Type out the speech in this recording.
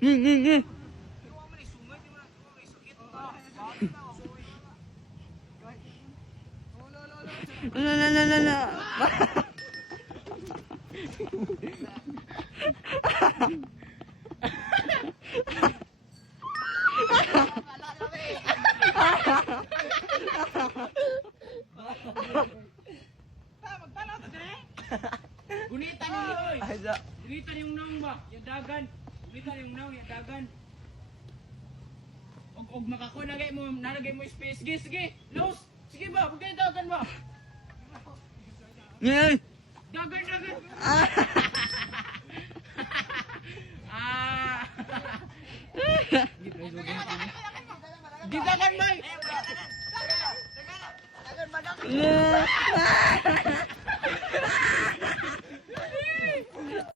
Ngi. La. Gunitan yung oy. Asa. Gunitan yung naong ba? Yung dagan. Gunitan yung naong, yung dagan. Og makako nalagay mo space. Sige. Los. Sige ba? Pagkaya dagan ba? Ngi. Dagan. Di dagan ba?